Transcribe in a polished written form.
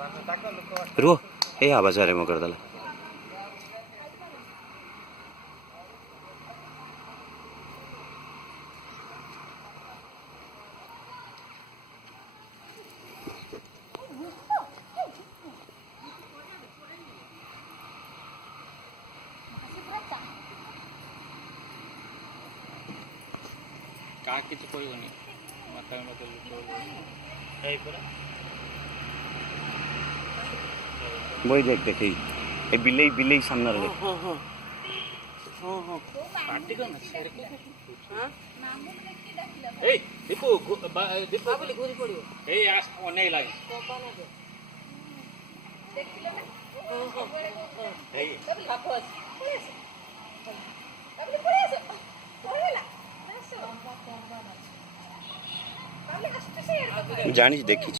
रुह हे आवाज आ रहे मो करदला का किसी कोई नहीं माता मत लुचो वही देख देखे ए बिल्ली बिल्ली सामने रहे हां हां हां हां पार्टी कर ना सर को हां नाम देख के डाकिला ए दीपू दीपू बोली गोरी पड़ियो ए आस ओने लागे कोपाना दे देखिलो ना हां हां ए वापस पड़े पड़े पड़ेला जानी देखी